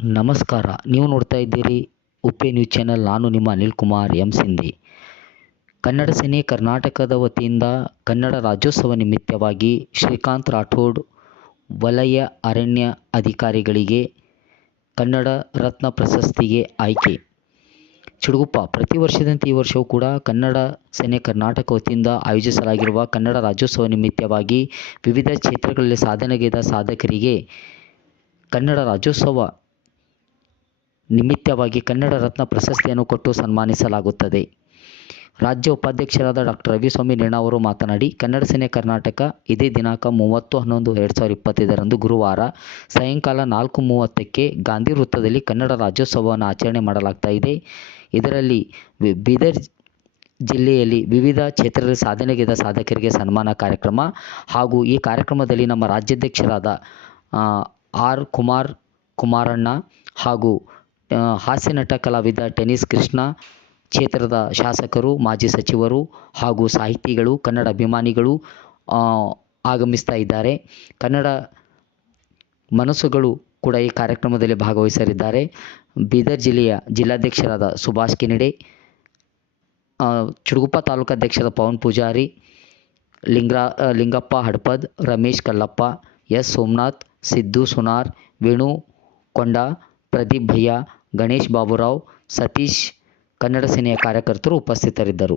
ನಮಸ್ಕಾರ. ನೀವು ನೋಡ್ತಾ ಇದ್ದೀರಿ ಉಪ್ಪೆ ನ್ಯೂಸ್ ಚಾನೆಲ್. ನಾನು ನಿಮ್ಮ ಅನಿಲ್ ಕುಮಾರ್ ಎಂ ಸಿಂಧಿ. ಕನ್ನಡ ಸೇನೆ ಕರ್ನಾಟಕದ ವತಿಯಿಂದ ಕನ್ನಡ ರಾಜ್ಯೋತ್ಸವ ನಿಮಿತ್ತವಾಗಿ ಶ್ರೀಕಾಂತ್ ರಾಠೋಡ್ ವಲಯ ಅರಣ್ಯ ಅಧಿಕಾರಿಗಳಿಗೆ ಕನ್ನಡ ರತ್ನ ಪ್ರಶಸ್ತಿಗೆ ಆಯ್ಕೆ. ಚಿಡುಗುಪ್ಪ. ಪ್ರತಿ ವರ್ಷದಂತೆ ಈ ವರ್ಷವೂ ಕೂಡ ಕನ್ನಡ ಸೇನೆ ಕರ್ನಾಟಕ ವತಿಯಿಂದ ಆಯೋಜಿಸಲಾಗಿರುವ ಕನ್ನಡ ರಾಜ್ಯೋತ್ಸವ ನಿಮಿತ್ತವಾಗಿ ವಿವಿಧ ಕ್ಷೇತ್ರಗಳಲ್ಲಿ ಸಾಧನೆಗೈದ ಸಾಧಕರಿಗೆ ಕನ್ನಡ ರಾಜ್ಯೋತ್ಸವ ನಿಮಿತ್ತವಾಗಿ ಕನ್ನಡ ರತ್ನ ಪ್ರಶಸ್ತಿಯನ್ನು ಕೊಟ್ಟು ಸನ್ಮಾನಿಸಲಾಗುತ್ತದೆ. ರಾಜ್ಯ ಉಪಾಧ್ಯಕ್ಷರಾದ ಡಾಕ್ಟರ್ ರವಿಸ್ವಾಮಿ ನೇಣಾ ಅವರು ಮಾತನಾಡಿ, ಕನ್ನಡ ಸೇನೆ ಕರ್ನಾಟಕ ಇದೇ ದಿನಾಂಕ 30/11/2025 ಗುರುವಾರ ಸಾಯಂಕಾಲ 4:30ಕ್ಕೆ ಗಾಂಧಿ ವೃತ್ತದಲ್ಲಿ ಕನ್ನಡ ರಾಜ್ಯೋತ್ಸವವನ್ನು ಆಚರಣೆ ಮಾಡಲಾಗ್ತಾ ಇದೆ. ಇದರಲ್ಲಿ ಬೀದರ್ ಜಿಲ್ಲೆಯಲ್ಲಿ ವಿವಿಧ ಕ್ಷೇತ್ರದಲ್ಲಿ ಸಾಧನೆಗೈದ ಸಾಧಕರಿಗೆ ಸನ್ಮಾನ ಕಾರ್ಯಕ್ರಮ ಹಾಗೂ ಈ ಕಾರ್ಯಕ್ರಮದಲ್ಲಿ ನಮ್ಮ ರಾಜ್ಯಾಧ್ಯಕ್ಷರಾದ ಆರ್ ಕುಮಾರಣ್ಣ ಹಾಗೂ ಹಾಸ್ಯ ನಟ ಕಲಾವಿದ ಟೆನ್ನಿಸ್ ಕೃಷ್ಣ, ಕ್ಷೇತ್ರದ ಶಾಸಕರು, ಮಾಜಿ ಸಚಿವರು ಹಾಗೂ ಸಾಹಿತಿಗಳು, ಕನ್ನಡ ಅಭಿಮಾನಿಗಳು ಆಗಮಿಸ್ತಾ ಇದ್ದಾರೆ. ಕನ್ನಡ ಮನಸ್ಸುಗಳು ಕೂಡ ಈ ಕಾರ್ಯಕ್ರಮದಲ್ಲಿ ಭಾಗವಹಿಸಲಿದ್ದಾರೆ. ಬೀದರ್ ಜಿಲ್ಲೆಯ ಜಿಲ್ಲಾಧ್ಯಕ್ಷರಾದ ಸುಭಾಷ್ ಕೆನಿಡೆ, ಚಿಡುಗುಪ್ಪ ತಾಲೂಕಾಧ್ಯಕ್ಷರಾದ ಪವನ್ ಪೂಜಾರಿ, ಲಿಂಗಪ್ಪ ಹಡ್ಪದ್, ರಮೇಶ್ ಕಲ್ಲಪ್ಪ, ಎಸ್ ಸೋಮನಾಥ್, ಸಿದ್ದು ಸುನಾರ್, ವೇಣು ಕೊಂಡ, ಪ್ರದೀಪ್ ಭಯ್ಯ, ಗಣೇಶ್ ಬಾಬುರಾವ್, ಸತೀಶ್, ಕನ್ನಡ ಸೇನೆಯ ಕಾರ್ಯಕರ್ತರು ಉಪಸ್ಥಿತರಿದ್ದರು.